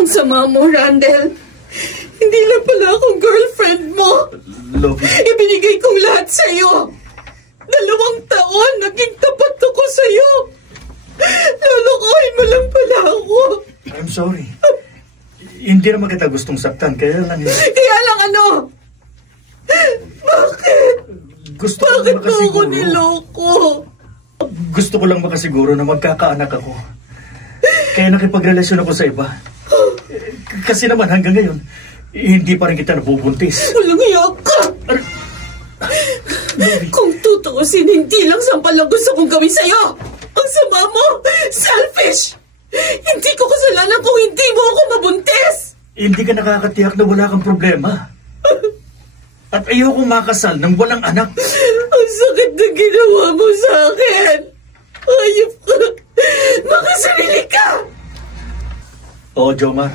Ang sama mo, Randel. Hindi lang pala akong girlfriend mo. Lovey. Ibinigay kong lahat sa'yo. 2 taon, naging tapat ako sa'yo. Lulukohin mo lang pala ako. I'm sorry. Hindi naman kita gustong saktan, kaya lang... Kaya lang ano? Bakit? Bakit mo ako niloko? Gusto ko lang makasiguro na magkakaanak ako. Kaya nakipagrelasyon ako sa iba. Kasi naman hanggang ngayon, hindi pa rin kita nabubuntis. Walang iyak ka! Kung tutuusin, hindi lang sampal ang gusto kong gawin sa'yo. Ang sama mo! Selfish! Hindi ko kasalanan kung hindi mo ako mabuntis! Hindi ka nakakatiyak na wala kang problema. At ayoko makasal ng walang anak. Ang sakit na ginawa mo sa akin! Ayop ka! Makasarili ka! Oo, Jomar.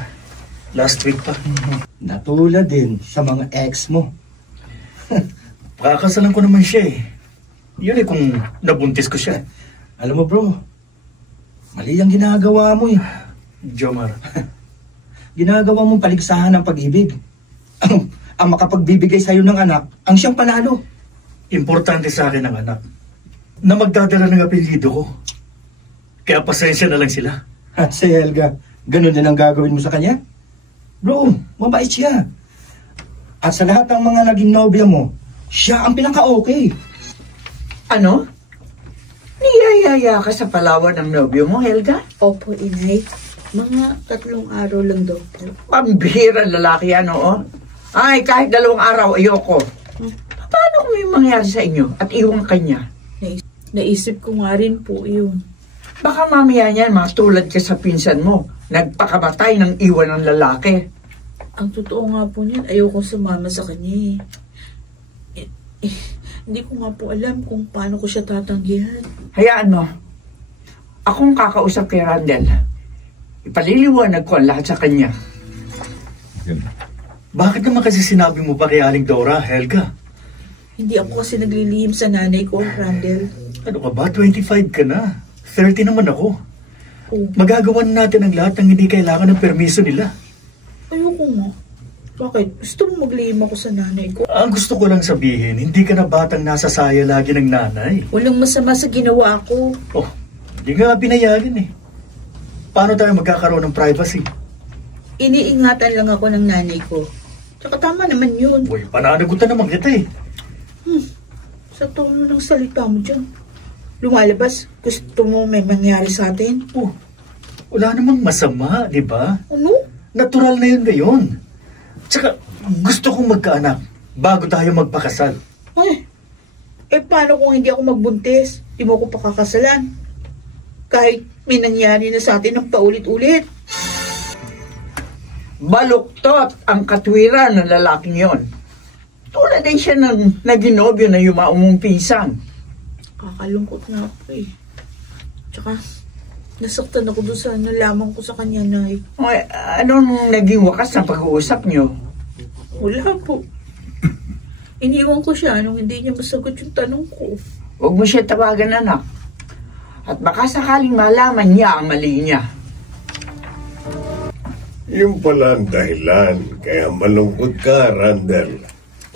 Last week pa. Natulad din sa mga ex mo. Pakakasalan ko naman siya eh. Yun eh kung nabuntis ko siya. Alam mo bro, mali ang ginagawa mo eh. Jomar. Ginagawa mong paligsahan ng pag-ibig. Ang makapagbibigay sa'yo ng anak, ang siyang panalo. Importante sa akin ang anak na magdadala ng apelyido ko. Kaya pasensya na lang sila. At si Helga, ganun din ang gagawin mo sa kanya? Bro, mabait siya. At sa lahat ng mga naging nobya mo, siya ang pinaka-okay. Ano? Niyayaya ka sa Palawan ng nobyo mo, Helga? Opo, inay. Mga 3 araw lang daw po. Pambihirang lalaki yan, oo? Ay, kahit 2 araw, ayoko. Paano kung may mangyari sa inyo at iwan kanya? Naisip ko nga rin po yun. Baka mamaya niyan, matulad ka sa pinsan mo. Nagpakamatay ng iwan ng lalaki. Ang totoo nga po niyan, ayoko sumama sa kanya eh. Hindi ko nga po alam kung paano ko siya tatanggihan. Hayaan mo. Akong kakausap kay Randel. Ipaliliwanag ko ang lahat sa kanya. Bakit naman kasi sinabi mo pa kay Aling Dora, Helga? Hindi ako kasi naglilihim sa nanay ko, Randel. Ano ka ba? 25 ka na. 30 naman ako. Oh. Magagawan natin ang lahat ng hindi kailangan ng permiso nila. Ayoko nga. Bakit? Gusto mo maglihim ako sa nanay ko? Ang gusto ko lang sabihin, hindi ka na batang nasasaya lagi ng nanay. Walang masama sa ginawa ko. Oh, hindi nga pinayagan eh. Paano tayo magkakaroon ng privacy? Iniingatan lang ako ng nanay ko. Tsaka tama naman yun. Uy, pananagutan naman kita eh. Sa tono ng salita mo dyan. Lumalabas, gusto mo may mangyari sa atin? Oh, wala namang masama, di ba? Ano? Natural na yun ngayon. Tsaka, gusto kong magkaanak bago tayo magpakasal. Ay, paano kung hindi ako magbuntis? Di mo ako pakakasalan. Kahit may nangyari na sa atin ng paulit-ulit. Baluktot ang katwiran ng lalaking yon. Tulad din siya ng naginobyo na yumaumong pinsan. Kakalungkot nga po eh. Tsaka, nasaktan ako doon sa nalaman ko sa kanya, Nay. Ay, anong naging wakas na pag-uusap niyo? Wala po. Iniwan ko siya nung hindi niya masagot yung tanong ko. Huwag mo siya tawagan, anak. At baka sakaling malaman niya ang mali niya. Yung pala ang dahilan, kaya malungkot ka, Randel.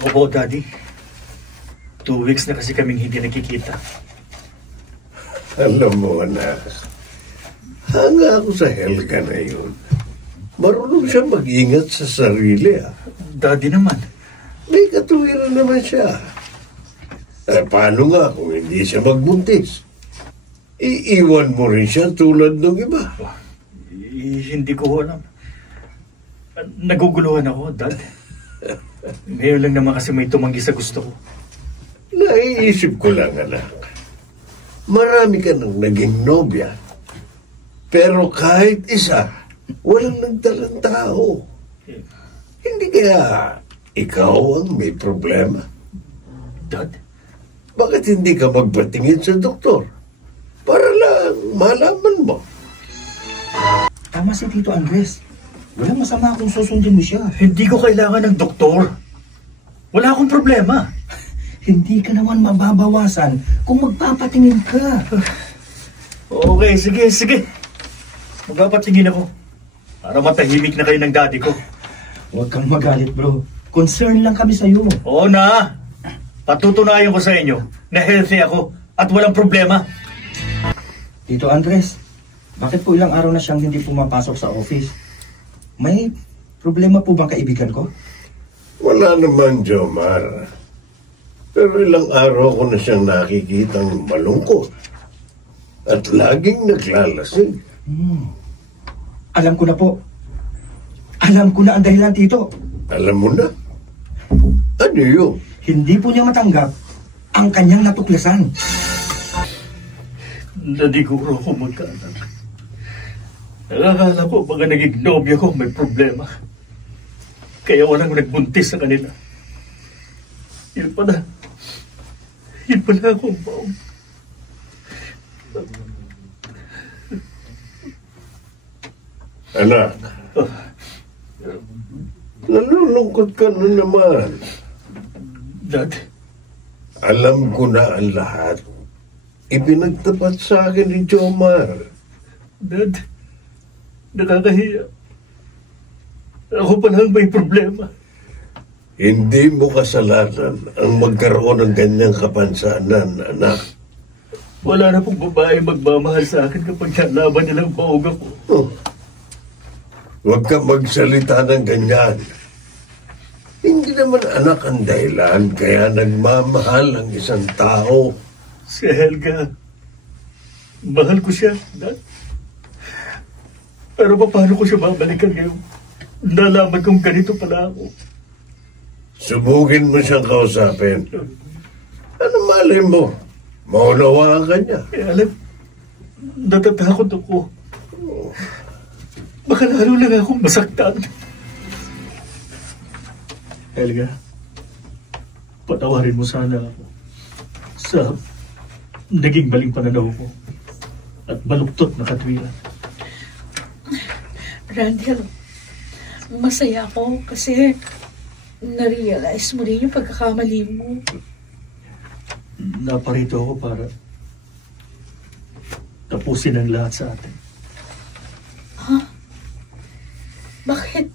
Opo, Daddy. 2 weeks na kasi kaming hindi nakikita. Alam mo, anak, hanga ako sa Helga na yun. Marunong siya mag-ingat sa sarili, ah. Daddy naman. May katuwiran naman siya. Paano nga kung hindi siya magbuntis? Iiwan mo rin siya tulad ng iba. Hindi ko alam. Naguguluhan ako, Dad. Ngayon lang naman kasi may tumanggi sa gusto ko. Naiisip ko lang, anak. Marami ka nang naging nobya. Pero kahit isa, walang nagdalang tao. Hindi kaya ikaw ang may problema. Dad? Bakit hindi ka magpatingin sa doktor? Para lang malaman mo. Tama si Tito Andres. Walang masama kung susundin mo siya. Hindi ko kailangan ng doktor. Wala akong problema. Hindi ka naman mababawasan kung magpapatingin ka. Okay, sige. Magpapatingin ako. Para matahimik na kayo ng daddy ko. Huwag kang magalit, bro. Concern lang kami sa'yo. Oo na. Patutunayan ko sa inyo na healthy ako at walang problema. Tito Andres, bakit po ilang araw na siyang hindi pumapasok sa office? May problema po bang kaibigan ko? Wala naman, Jomar. Pero ilang araw ko na siyang nakikitang malungkot. At laging naglalasing. Alam ko na po. Alam ko na ang dahilan, Tito. Alam mo na? Ano yun? Hindi po niya matanggap ang kanyang natuklasan. Nadiguro ako magkaanak. Nakakala ko mga naging nobya ko may problema. Kaya walang nagbuntis sa kanila. Yun pala akong baon. Anak, nalulungkot ka na naman. Dad, Alam ko na ang lahat. Ipinagtapat sa akin ni Jomar. Dad, nakakahiya. Ako pa lang may problema. Hindi mo kasalanan ang magkaroon ng ganyang kapansanan, anak. Wala na pong babae magmamahal sa akin kapag nalaban nilang pauga ko. Oh. Huwag ka magsalita ng ganyan. Hindi naman anak ang dahilan kaya nagmamahal ang isang tao. Si Helga, mahal ko siya, Dad. Pero paano ko siya babalikan ngayon? Nalaman kong ganito pala ako. Subugin mo siyang kausapin. Ano malay mo? Maunawaan ka niya. Alam, natatakot ako. Baka lalo lang akong masaktan. Helga, patawarin mo sana ako sa naging maling pananaw ko at baluktot na katwiran. Randall, masaya ako kasi na-realize mo rin yung pagkakamali mo. Naparito ako para tapusin ang lahat sa atin. Ha? Bakit?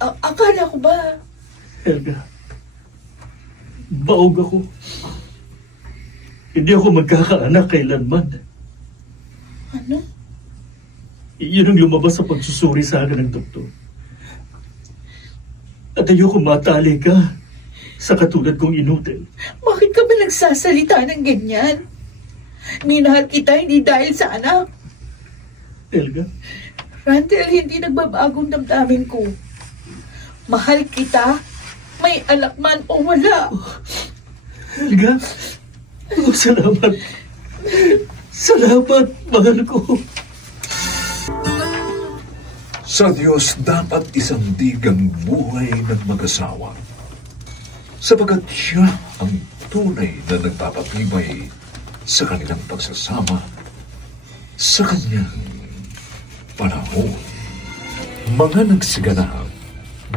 Akala ko ba? Helga, baog ako. Hindi ako magkakaanak kailanman. Ano? Yun ang lumabas sa pagsusuri sa akin ng doktor. At ayoko matali ka sa katulad kong inutil. Bakit ka ba nagsasalita ng ganyan? Minahal kita hindi dahil sa anak. Helga? Randall, hindi nagbabagong damdamin ko. Mahal kita, may anak man o wala. Helga? Oh, salamat. Salamat, mahal ko. Sa Diyos dapat isandigang buhay ng mag-asawa, sapagat siya ang tunay na nagpapatibay sa kanilang pagsasama sa kanyang panahon. Mga nagsiganap: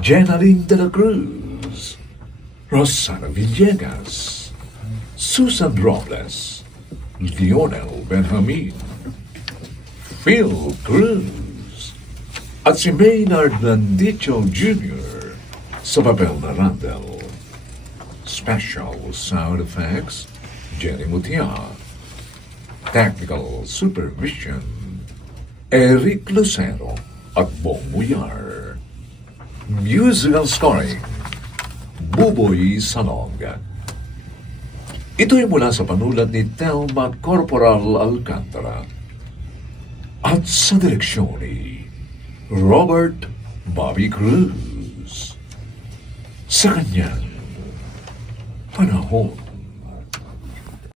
Jenaline de la Cruz, Rosana Villegas, Susan Robles, Lionel Benjamin, Phil Cruz, at si Maynard Landicho Jr. sa papel na Randall. Special sound effects, Jenny Mutia. Technical supervision, Eric Lucero at Bong Muyar. Musical scoring, Buboy Salong. Ito'y mula sa panulat ni Telma Corporal Alcantara at sa direksyon ni Robert Bobby Cruz sa kanyang panahon.